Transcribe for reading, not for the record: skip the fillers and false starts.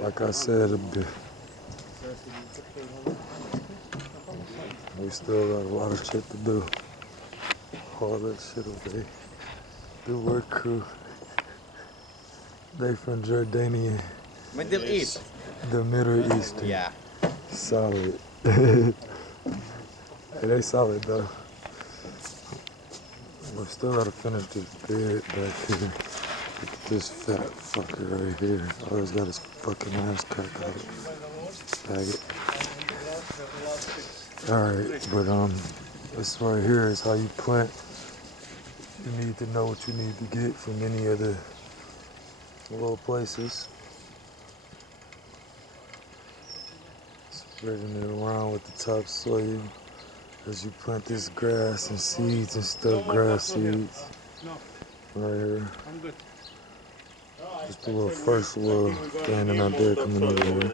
Like I said, we still got a lot of shit to do. All that shit away. The work crew, they from Jordanian. Middle East. The Middle Eastern. Yeah. Solid. Hey, they solid though. We still gotta finish this bed back here. Look at this fat fucker right here. Always got his fucking ass crack out. Faggot. Alright, but this right here is how you plant. You need to know what you need to get from any of the little places. Spreading it around with the topsoil as you plant this grass and seeds and stuff, grass seeds. Right here. Just a little first little standing out there coming over here.